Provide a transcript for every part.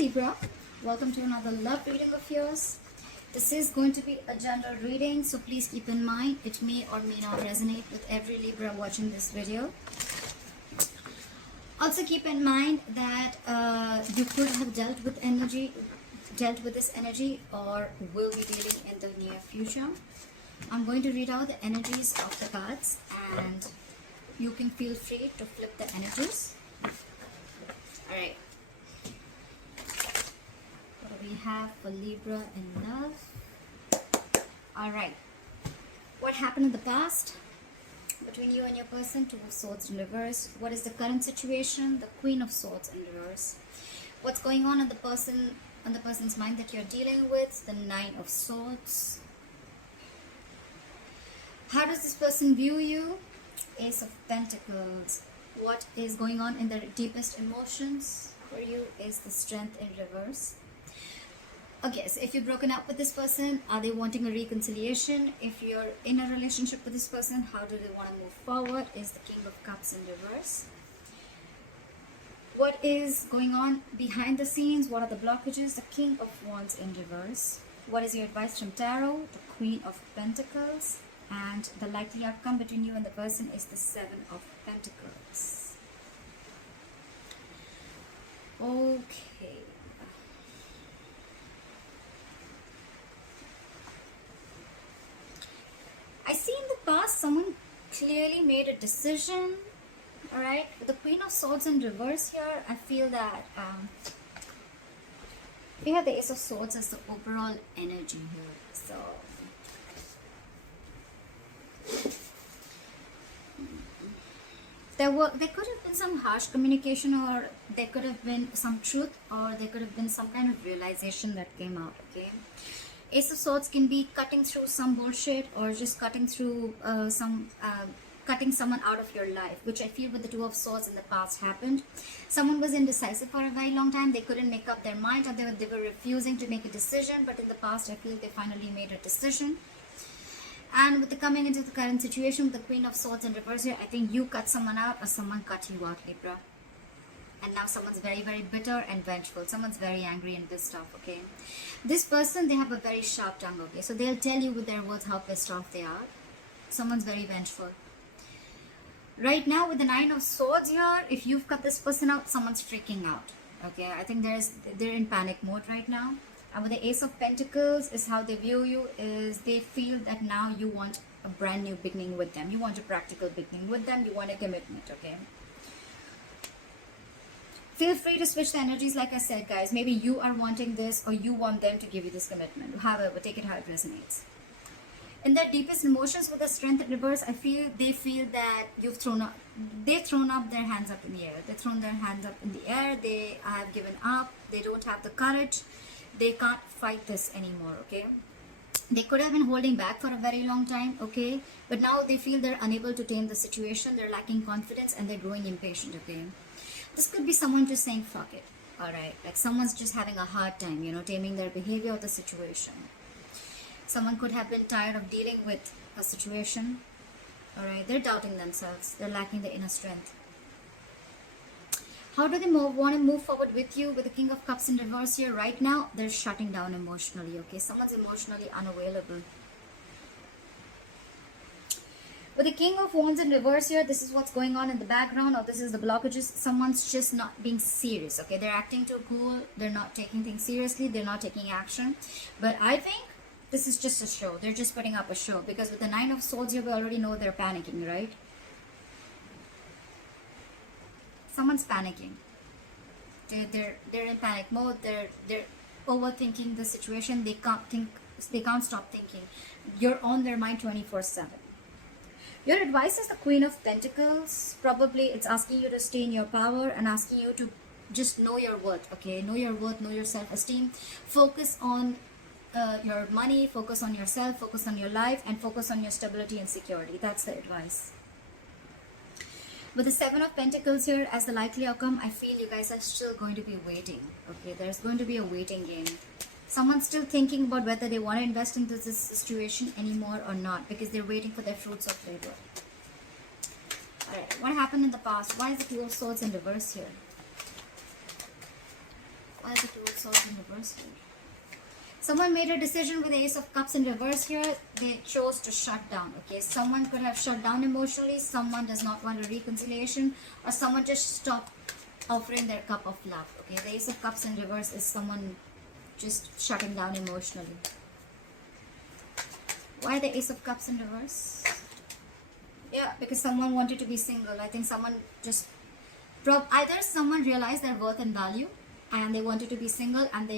Libra, welcome to another love reading of yours. This is going to be a general reading, so please keep in mind it may or may not resonate with every Libra watching this video. Also keep in mind that you could have dealt with this energy, or will be dealing in the near future. I'm going to read out the energies of the cards, and you can feel free to flip the energies. Alright. What do we have for Libra in love? Alright. What happened in the past between you and your person? Two of Swords in reverse. What is the current situation? The Queen of Swords in reverse. What's going on in the person's mind that you're dealing with? The Nine of Swords. How does this person view you? Ace of Pentacles. What is going on in their deepest emotions for you is the Strength in reverse. Okay, so if you've broken up with this person, are they wanting a reconciliation? If you're in a relationship with this person, how do they want to move forward? Is the King of Cups in reverse. What is going on behind the scenes? What are the blockages? The King of Wands in reverse. What is your advice from Tarot? The Queen of Pentacles. And the likely outcome between you and the person is the Seven of Pentacles. Okay. I see in the past someone clearly made a decision. Alright, with the Queen of Swords in reverse here, I feel that we have the Ace of Swords as the overall energy here. So there could have been some harsh communication, or there could have been some truth, or there could have been some kind of realization that came out. Okay, Ace of Swords can be cutting through some bullshit, or just cutting through cutting someone out of your life, which I feel with the Two of Swords in the past happened. Someone was indecisive for a very long time. They couldn't make up their mind, or they were refusing to make a decision, but in the past I feel they finally made a decision. And with the coming into the current situation with the Queen of Swords in reverse here, I think you cut someone out, or someone cut you out, Libra. And now someone's very, very bitter and vengeful. Someone's very angry and pissed off, okay? This person, they have a very sharp tongue, okay? So they'll tell you with their words how pissed off they are. Someone's very vengeful. Right now with the Nine of Swords here, if you've cut this person out, someone's freaking out, okay? I think they're in panic mode right now. And with the Ace of Pentacles is how they view you, is they feel that now you want a brand new beginning with them. You want a practical beginning with them. You want a commitment, okay? Feel free to switch the energies, like I said, guys. Maybe you are wanting this, or you want them to give you this commitment. However, take it how it resonates. In their deepest emotions with the Strength in reverse, I feel they feel that they've thrown up their hands up in the air. They've thrown their hands up in the air. They have given up. They don't have the courage. They can't fight this anymore, okay? They could have been holding back for a very long time, okay? But now they feel they're unable to tame the situation. They're lacking confidence, and they're growing impatient, okay? This could be someone just saying, fuck it, alright? Like someone's just having a hard time, taming their behavior or the situation. Someone could have been tired of dealing with a situation, alright? They're doubting themselves. They're lacking the inner strength. How do they want to move forward with you? With the King of Cups in reverse here, right now, they're shutting down emotionally, okay? Someone's emotionally unavailable. With the King of Wands in reverse here, this is what's going on in the background, or this is the blockages. Someone's just not being serious, okay? They're acting too cool. They're not taking things seriously. They're not taking action. But I think this is just a show. They're just putting up a show, because with the Nine of Swords here, we already know they're panicking, right? Someone's panicking. They're in panic mode. They're overthinking the situation. They can't think. They can't stop thinking. You're on their mind 24/7. Your advice is the Queen of Pentacles. Probably it's asking you to stay in your power and asking you to just know your worth. Okay, know your worth. Know your self-esteem. Focus on your money. Focus on yourself. Focus on your life, and focus on your stability and security. That's the advice. With the Seven of Pentacles here as the likely outcome, I feel you guys are still going to be waiting. Okay, there's going to be a waiting game. Someone's still thinking about whether they want to invest into this situation anymore or not, because they're waiting for their fruits of labor. Alright, what happened in the past? Why is the Two of Swords in reverse here? Why is the Two of Swords in reverse here? Someone made a decision with the Ace of Cups in reverse here. They chose to shut down. Okay, someone could have shut down emotionally. Someone does not want a reconciliation, or someone just stopped offering their cup of love. Okay, the Ace of Cups in reverse is someone just shutting down emotionally. Why the Ace of Cups in reverse? Yeah, because someone wanted to be single. I think someone just either someone realized their worth and value and they wanted to be single, and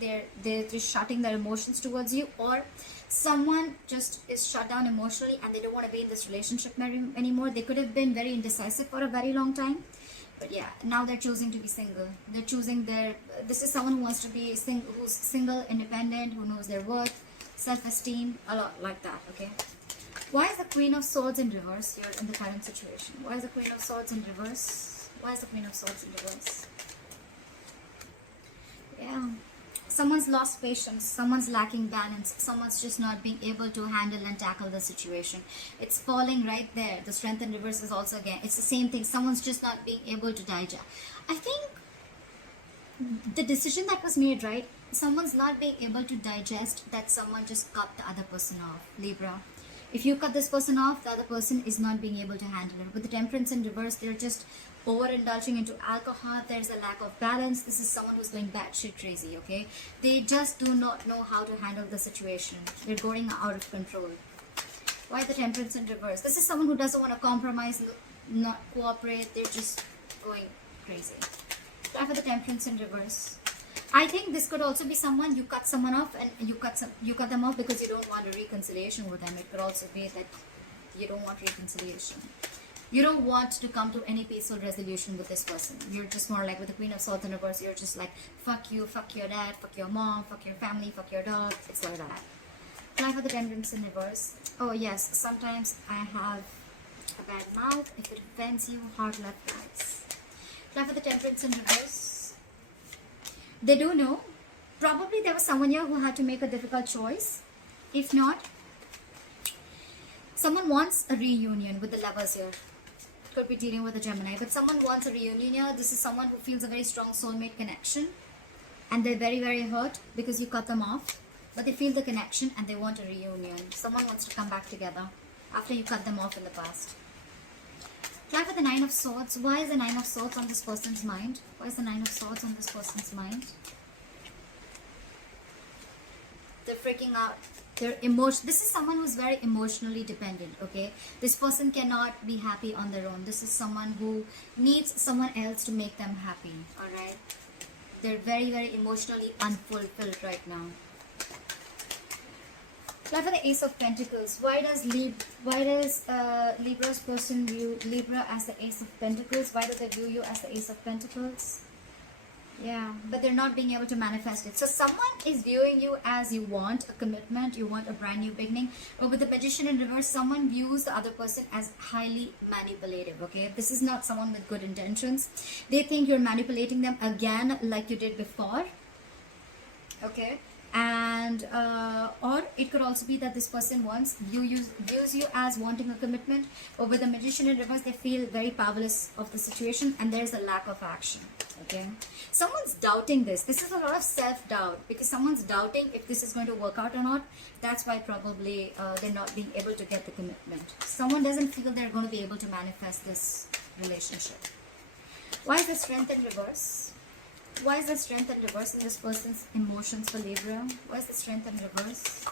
they're just shutting their emotions towards you, or someone just is shut down emotionally and they don't want to be in this relationship anymore. They could have been very indecisive for a very long time, but yeah, now they're choosing to be single. They're choosing this is someone who wants to be who's single, independent, who knows their worth, self-esteem, a lot like that. Okay, why is the Queen of Swords in reverse here in the current situation? Why is the Queen of Swords in reverse? Why is the Queen of Swords in reverse? Yeah, someone's lost patience, someone's lacking balance, someone's just not being able to handle and tackle the situation. It's falling right there. The Strength in reverse is also, again, it's the same thing. Someone's just not being able to digest. I think the decision that was made, right? Someone's not being able to digest that someone just cut the other person off. Libra, if you cut this person off, the other person is not being able to handle it. With the Temperance in reverse, they're just overindulging into alcohol. There's a lack of balance. This is someone who's going batshit crazy. Okay, they just do not know how to handle the situation. They're going out of control. Why the Temperance in reverse? This is someone who doesn't want to compromise, not cooperate. They're just going crazy. Try for the Temperance in reverse. I think this could also be someone, you cut someone off and you cut them off because you don't want a reconciliation with them. It could also be that you don't want reconciliation. You don't want to come to any peaceful resolution with this person. You're just more like with the Queen of Swords in reverse, you're just like, fuck you, fuck your dad, fuck your mom, fuck your family, fuck your dog. It's like that. Try for the Temperance in reverse. Oh yes, sometimes I have a bad mouth. If it offends you, hard left guys. Try for the Temperance in reverse. They do know. Probably there was someone here who had to make a difficult choice. If not, someone wants a reunion with the Lovers here. Could be dealing with a Gemini, but someone wants a reunion here. This is someone who feels a very strong soulmate connection, and they're very, very hurt because you cut them off, but they feel the connection and they want a reunion. Someone wants to come back together after you cut them off in the past. Try for the Nine of Swords. Why is the Nine of Swords on this person's mind? Why is the Nine of Swords on this person's mind? They're freaking out. This is someone who's very emotionally dependent. Okay, this person cannot be happy on their own. This is someone who needs someone else to make them happy. All right, they're very, very emotionally unfulfilled right now. Try for the Ace of Pentacles. Why does Libra's person view Libra as the Ace of Pentacles? Why do they view you as the Ace of Pentacles? Yeah, but they're not being able to manifest it. So someone is viewing you as you want a commitment, you want a brand new beginning. But with the Magician in reverse, someone views the other person as highly manipulative. Okay, this is not someone with good intentions. They think you're manipulating them again like you did before. Okay, and or it could also be that this person views you as wanting a commitment. But with the Magician in reverse, they feel very powerless of the situation and there's a lack of action. Okay, someone's doubting this. This is a lot of self-doubt because someone's doubting if this is going to work out or not. That's why probably they're not being able to get the commitment. Someone doesn't feel they're going to be able to manifest this relationship. Why is the Strength in reverse? Why is the Strength in reverse in this person's emotions for Libra? Why is the Strength in reverse?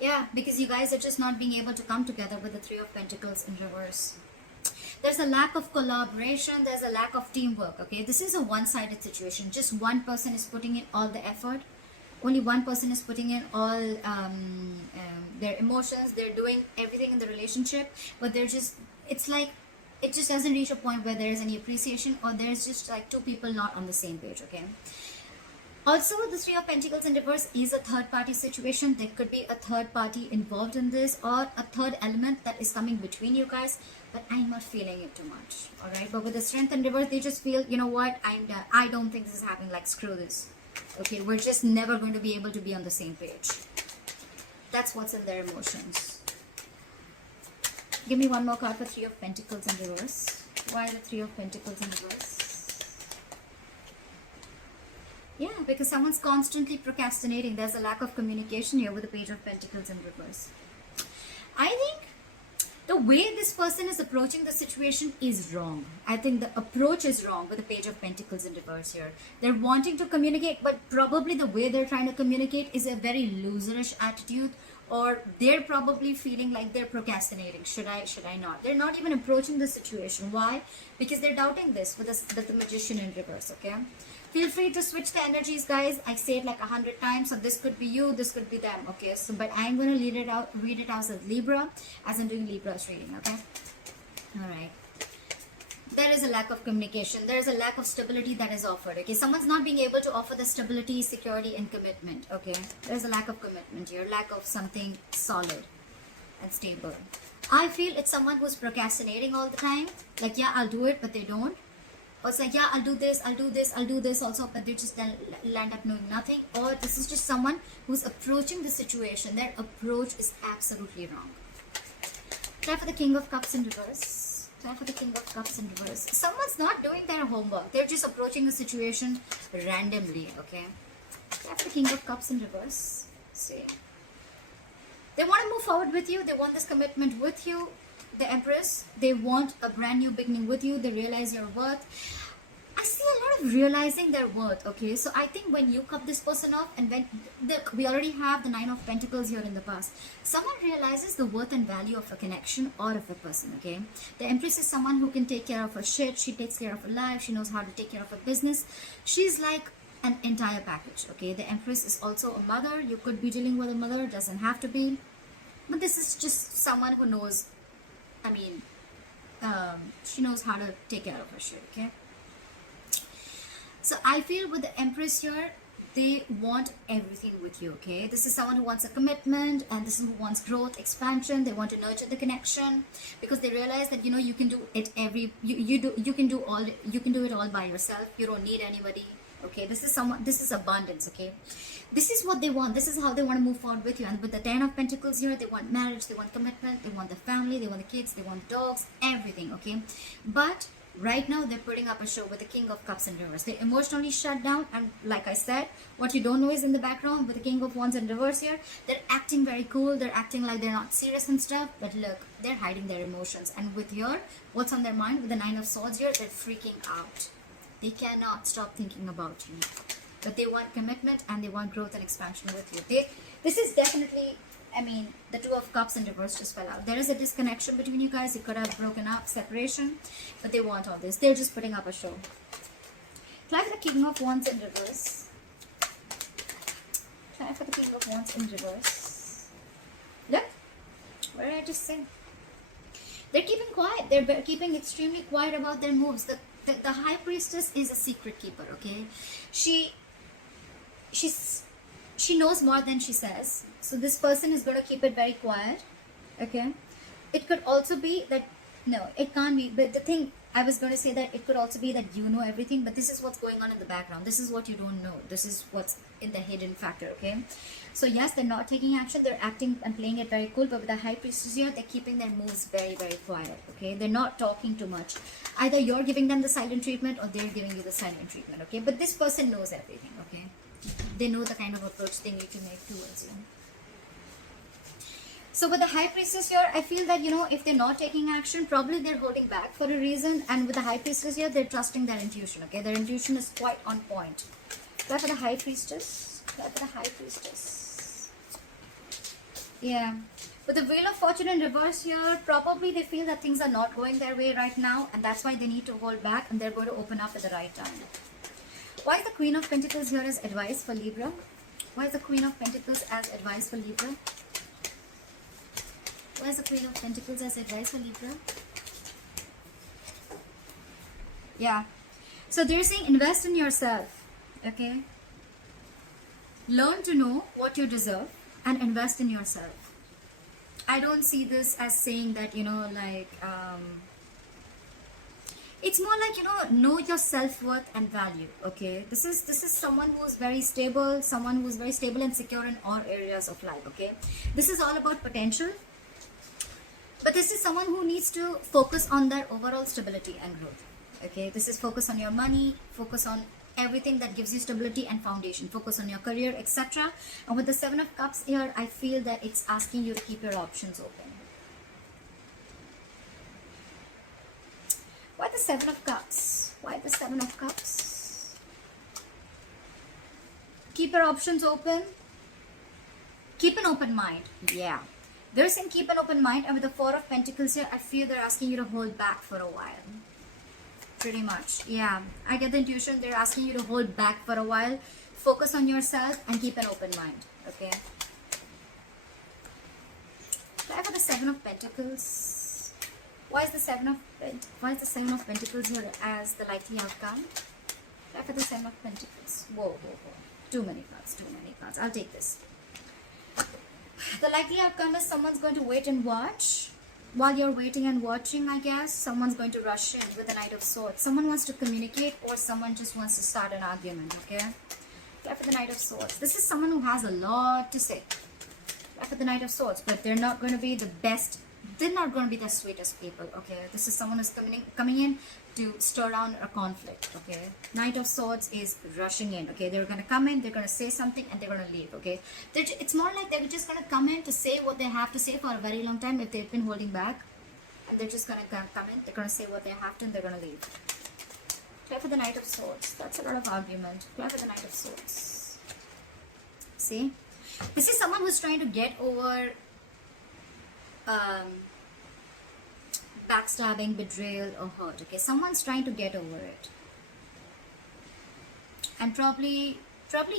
Yeah, because you guys are just not being able to come together with the Three of Pentacles in reverse. There's a lack of collaboration. There's a lack of teamwork. Okay, this is a one-sided situation. Just one person is putting in all the effort. Only one person is putting in all their emotions. They're doing everything in the relationship, but they're just, it's like, it just doesn't reach a point where there is any appreciation, or there's just like two people not on the same page. Okay, also the Three of Pentacles in reverse is a third party situation. There could be a third party involved in this, or a third element that is coming between you guys, but I'm not feeling it too much. All right, but with the Strength in reverse, they just feel, you know what, I'm done. I don't think this is happening. Like, screw this. Okay, we're just never going to be able to be on the same page. That's what's in their emotions. Give me one more card for Three of Pentacles in reverse. Why the Three of Pentacles in reverse? because someone's constantly procrastinating. There's a lack of communication here with the Page of Pentacles in reverse. I think the way this person is approaching the situation is wrong. I think the approach is wrong with the Page of Pentacles in reverse here. They're wanting to communicate, but probably the way they're trying to communicate is a very loserish attitude, or they're probably feeling like they're procrastinating. Should I not? They're not even approaching the situation. Why? Because they're doubting this with the Magician in reverse, okay? Feel free to switch the energies, guys. I say it like 100 times, so this could be you, this could be them, okay? So, but I'm going to read it out as Libra, as I'm doing Libra's reading, okay? All right. There is a lack of communication. There is a lack of stability that is offered, okay? Someone's not being able to offer the stability, security, and commitment, okay? There's a lack of commitment here, lack of something solid and stable. I feel it's someone who's procrastinating all the time. Like, yeah, I'll do it, but they don't. Or it's like, yeah, I'll do this also, but they just land up knowing nothing. Or this is just someone who's approaching the situation. Their approach is absolutely wrong. Try for the King of Cups in reverse. Try for the King of Cups in reverse. Someone's not doing their homework. They're just approaching the situation randomly, okay? Try for the King of Cups in reverse. See. They want to move forward with you. They want this commitment with you. The Empress, they want a brand new beginning with you. They realize your worth. I see a lot of realizing their worth, okay? So I think when you cut this person off, and when we already have the Nine of Pentacles here in the past, someone realizes the worth and value of a connection or of a person, okay? The Empress is someone who can take care of her shit. She takes care of her life. She knows how to take care of her business. She's like an entire package, okay? The Empress is also a mother. You could be dealing with a mother, doesn't have to be. But this is just someone who knows, I mean, she knows how to take care of her shit, okay? So I feel with the Empress here, they want everything with you, okay? This is someone who wants a commitment, and this is who wants growth, expansion. They want to nurture the connection because they realize that, you know, you can do it you can do it all by yourself. You don't need anybody, okay? This is abundance, okay? This is what they want. This is how they want to move forward with you. And with the Ten of Pentacles here, they want marriage, they want commitment, they want the family, they want the kids, they want dogs, everything, okay? But right now, they're putting up a show with the King of Cups in reverse. They emotionally shut down, and like I said, what you don't know is in the background with the King of Wands in reverse here, they're acting very cool, they're acting like they're not serious and stuff, but look, they're hiding their emotions. And with here, what's on their mind with the Nine of Swords here, they're freaking out. They cannot stop thinking about you. But they want commitment and they want growth and expansion with you. This is definitely, I mean, the Two of Cups in reverse just fell out. There is a disconnection between you guys. You could have broken up, separation, but they want all this. They're just putting up a show. Try for the King of Wands in reverse. Try for the King of Wands in reverse. Look, what did I just say? They're keeping quiet. They're keeping extremely quiet about their moves. The High Priestess is a secret keeper, okay? She knows more than she says. So this person is going to keep it very quiet, okay? It could also be that, no, it can't be. But the thing, I was going to say that it could also be that you know everything, but this is what's going on in the background. This is what you don't know. This is what's in the hidden factor, okay? So yes, they're not taking action. They're acting and playing it very cool, but with the High Priestess here, they're keeping their moves very, very quiet, okay? They're not talking too much. Either you're giving them the silent treatment or they're giving you the silent treatment, okay? But this person knows everything, okay? They know the kind of approach they need to make towards you. So with the High Priestess here, I feel that, you know, if they're not taking action, probably they're holding back for a reason. And with the High Priestess here, they're trusting their intuition, okay? Their intuition is quite on point. Try for the High Priestess. Try for the High Priestess. Yeah. With the Wheel of Fortune in reverse here, probably they feel that things are not going their way right now. And that's why they need to hold back, and they're going to open up at the right time. Why is the Queen of Pentacles here as advice for Libra? Why is the Queen of Pentacles as advice for Libra? Why is the Queen of Pentacles as advice for Libra? Yeah. So they're saying invest in yourself. Okay. Learn to know what you deserve and invest in yourself. I don't see this as saying that, you know, like, it's more like, you know your self-worth and value, okay? This is someone who's very stable, someone who's very stable and secure in all areas of life, okay? This is all about potential. But this is someone who needs to focus on their overall stability and growth, okay? This is focus on your money, focus on everything that gives you stability and foundation. Focus on your career, etc. And with the Seven of Cups here, I feel that it's asking you to keep your options open. Why the Seven of Cups? Why the Seven of Cups? Keep your options open. Keep an open mind. Yeah. They're saying keep an open mind. And with the Four of Pentacles here, I feel they're asking you to hold back for a while. Pretty much. Yeah. I get the intuition. They're asking you to hold back for a while. Focus on yourself and keep an open mind. Okay. Try for the Seven of Pentacles. Why is the Seven of Pentacles here as the likely outcome? Try for the Seven of Pentacles. Whoa, whoa, whoa. Too many cards, too many cards. I'll take this. The likely outcome is someone's going to wait and watch. While you're waiting and watching, I guess, someone's going to rush in with the Knight of Swords. Someone wants to communicate or someone just wants to start an argument, okay? Try for the Knight of Swords. This is someone who has a lot to say. Try for the Knight of Swords, but they're not going to be the best. They're not going to be the sweetest people, okay? This is someone who's coming in to stir down a conflict, okay? Knight of Swords is rushing in, okay? They're going to come in, they're going to say something, and they're going to leave, okay? It's more like they're just going to come in to say what they have to say for a very long time if they've been holding back. And they're just going to come in, they're going to say what they have to, and they're going to leave. Try for the Knight of Swords. That's a lot of argument. Try for the Knight of Swords. See? This is someone who's trying to get over backstabbing, betrayal, or hurt. Okay, someone's trying to get over it, and probably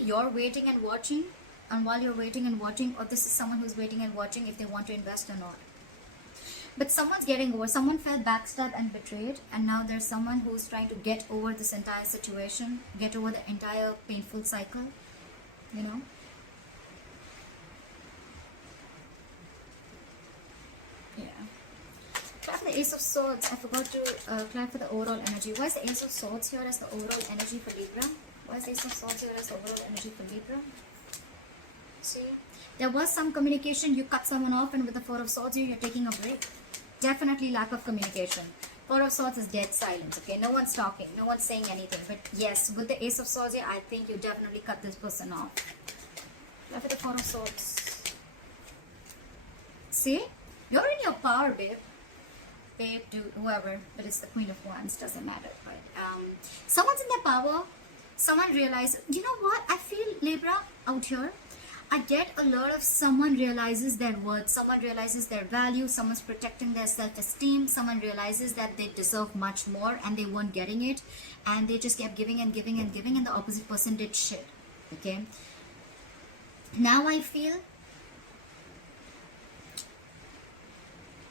you're waiting and watching. And while you're waiting and watching, or this is someone who's waiting and watching if they want to invest or not. But someone's getting over. Someone felt backstabbed and betrayed, and now there's someone who's trying to get over this entire situation, get over the entire painful cycle. You know. Try for the Ace of Swords. I forgot to try for the overall energy. Why is the Ace of Swords here as the overall energy for Libra? Why is the Ace of Swords here as the overall energy for Libra? See? There was some communication. You cut someone off, and with the Four of Swords here, you're taking a break. Definitely lack of communication. Four of Swords is dead silence, okay? No one's talking. No one's saying anything. But yes, with the Ace of Swords here, I think you definitely cut this person off. Try for the Four of Swords. See? You're in your power, babe. Babe, dude, whoever, but it's the Queen of Wands, doesn't matter. But someone's in their power. Someone realizes, you know what? I feel Libra out here. I get a lot of someone realizes their worth, someone realizes their value, someone's protecting their self-esteem, someone realizes that they deserve much more and they weren't getting it, and they just kept giving and giving and giving, and the opposite person did shit. Okay. Now I feel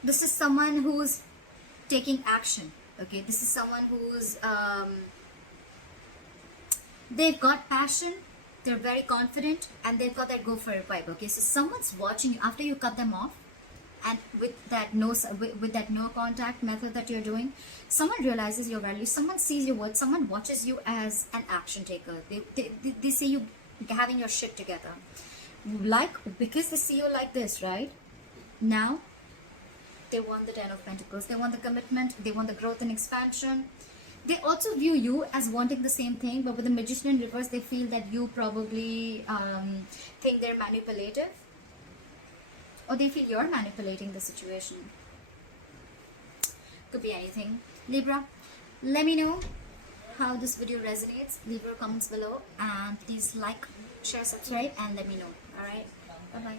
this is someone who's taking action. Okay, this is someone who's they've got passion, they're very confident, and they've got that go for it vibe. Okay, so someone's watching you after you cut them off, and with that no contact method that you're doing, someone realizes your value, someone sees your worth, someone watches you as an action taker. They see you having your shit together, because they see you like this, right? Now they want the Ten of Pentacles. They want the commitment. They want the growth and expansion. They also view you as wanting the same thing, but with the Magician in reverse, they feel that you probably think they're manipulative, or they feel you're manipulating the situation. Could be anything. Libra, let me know how this video resonates. Leave your comments below, and please like, share, subscribe, and let me know. Alright, bye bye.